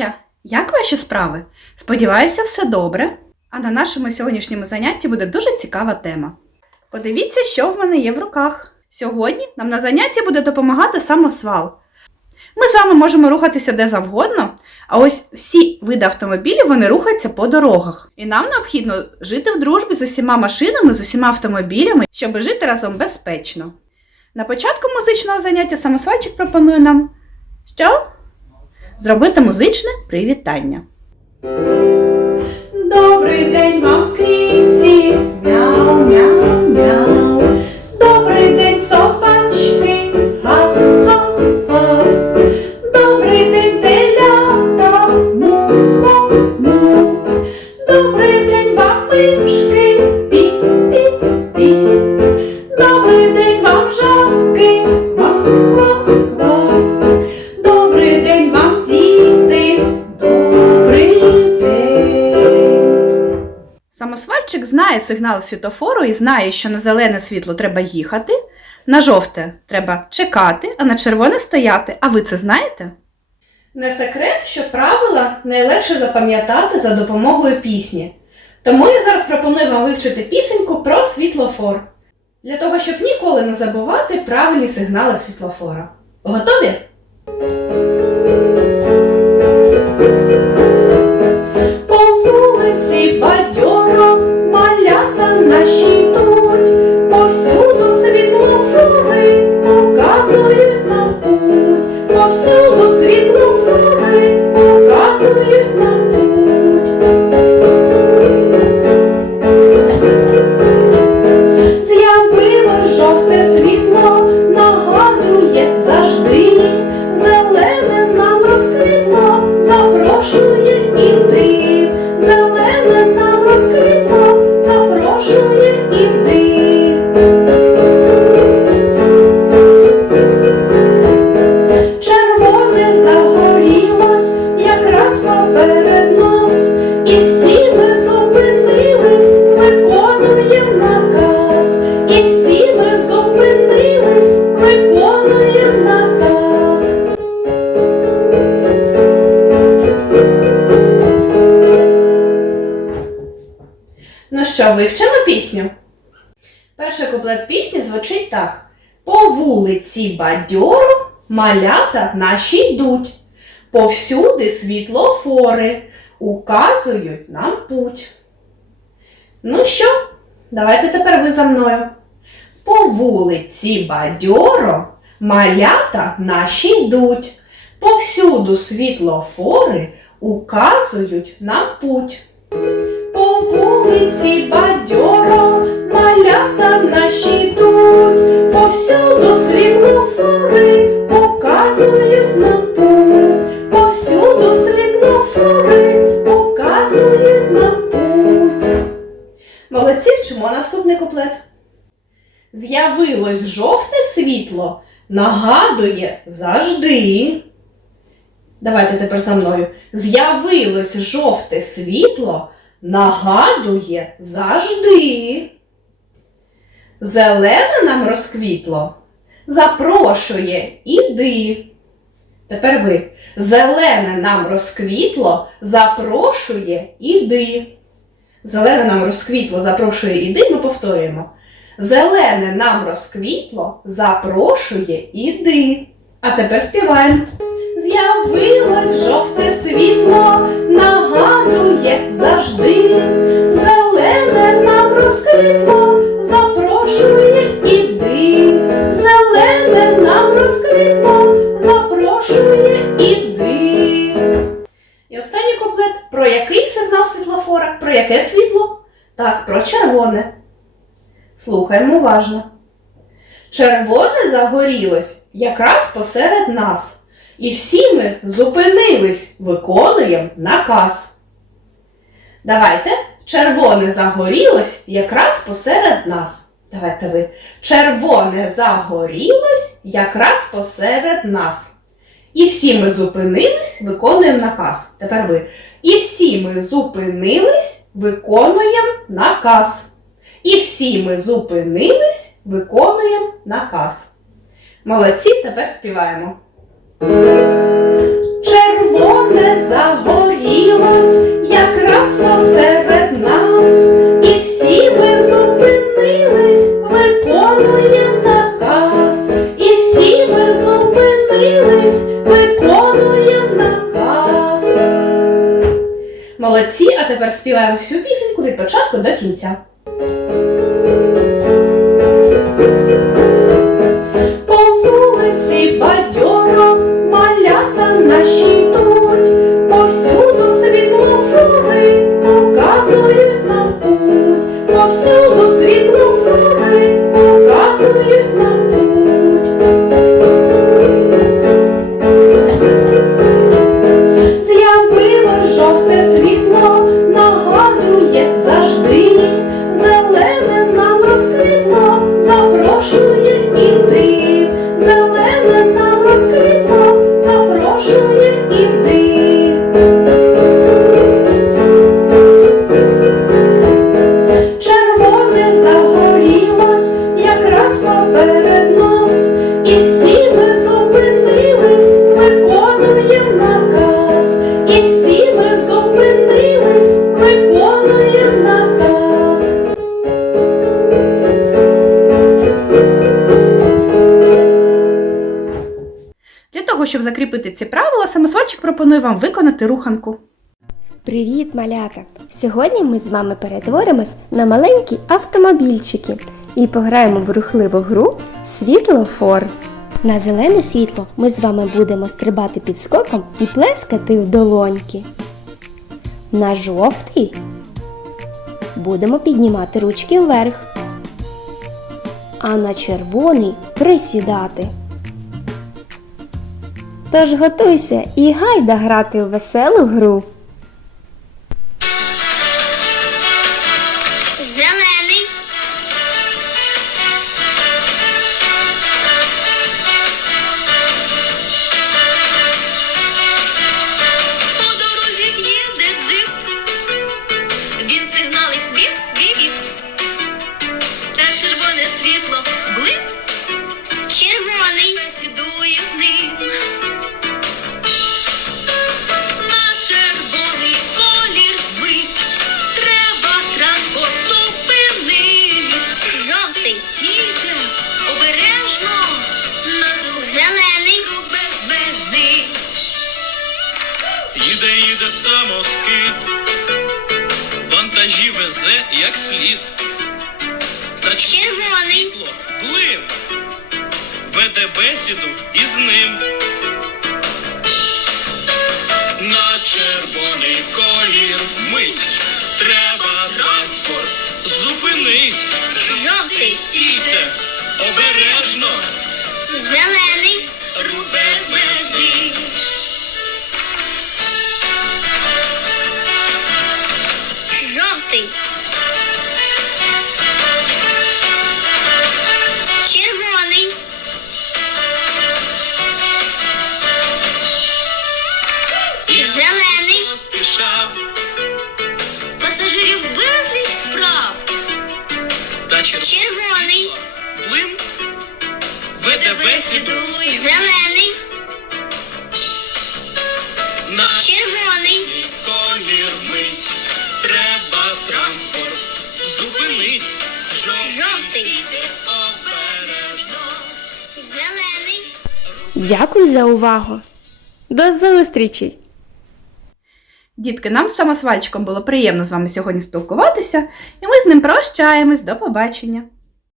малеча, як ваші справи? Сподіваюся, все добре. А на нашому сьогоднішньому занятті буде дуже цікава тема. Подивіться, що в мене є в руках. Сьогодні нам на занятті буде допомагати самосвал. Ми з вами можемо рухатися де завгодно, а ось всі види автомобілів вони рухаються по дорогах. І нам необхідно жити в дружбі з усіма машинами, з усіма автомобілями, щоб жити разом безпечно. На початку музичного заняття самосвальчик пропонує нам що? Зробити музичне привітання. Добрий день вам, Знає сигнал світофору і знає, що на зелене світло треба їхати, на жовте треба чекати, а на червоне стояти. А ви це знаєте? Не секрет, що правила найлегше запам'ятати за допомогою пісні. Тому я зараз пропоную вам вивчити пісеньку про світлофор. Для того, щоб ніколи не забувати правильні сигнали світлофора. Готові? Що, вивчимо пісню? Перший куплет пісні звучить так: По вулиці бадьоро малята наші йдуть, повсюди світлофори указують нам путь. Ну що, давайте тепер ви за мною. По вулиці бадьоро малята наші йдуть, повсюду світлофори указують нам путь. Вулиці бадьоро малята наші йдуть, повсюду світлофори показують нам путь, повсюду світлофори показують нам путь. Молодці вчимо наступний куплет. З'явилось жовте світло, нагадує завжди. Давайте тепер за мною. З'явилось жовте світло, нагадує завжди. Зелене нам розквітло, запрошує іди. Тепер ви. Зелене нам розквітло, запрошує іди. Зелене нам розквітло, запрошує іди, ми повторюємо. Зелене нам розквітло, запрошує іди. А тепер співаємо. З'явилось жовте світло, нагадує завжди. Зелене нам розквітло, запрошує іди. Зелене нам розквітло, запрошує іди. І останній куплет. Про який сигнал світлофора? Про яке світло? Так, про червоне. Слухаємо уважно. Червоне загорілось якраз посеред нас. І всі ми зупинились, виконуємо наказ. Давайте. Червоне загорілось якраз посеред нас. Давайте ви. Червоне загорілось якраз посеред нас. І всі ми зупинились, виконуємо наказ. Тепер ви. І всі ми зупинились, виконуємо наказ. І всі ми зупинились, виконуємо наказ. Молодці, тепер співаємо. Червоне загорілось якраз посеред нас, і всі ми зупинились, виконуєм наказ, і всі ми зупинились, виконуєм наказ. Молодці, а тепер співаємо всю пісеньку від початку до кінця. the пропонує вам виконати руханку. Привіт, малята! Сьогодні ми з вами перетворимось на маленькі автомобільчики і пограємо в рухливу гру Світлофор. На зелене світло ми з вами будемо стрибати під скоком і плескати в долоньки. На жовтий будемо піднімати ручки вверх. А на червоний присідати. Тож готуйся і гайда грати у веселу гру. Їде самоскид, вантажі везе як слід. Та Червоний. світло, блим, веде бесіду із ним. На червоний колір мить, треба транспорт зупинить. Жовтий. Стійте, обережно, Зелений. Рух веде Зелений. на Червоний. колір мить. Треба транспорт зупинить. Жовтий. Жовтий обережно. Зелений. Дякую за увагу. До зустрічі! Дітки, нам з самосвальчиком було приємно з вами сьогодні спілкуватися, і ми з ним прощаємось. До побачення!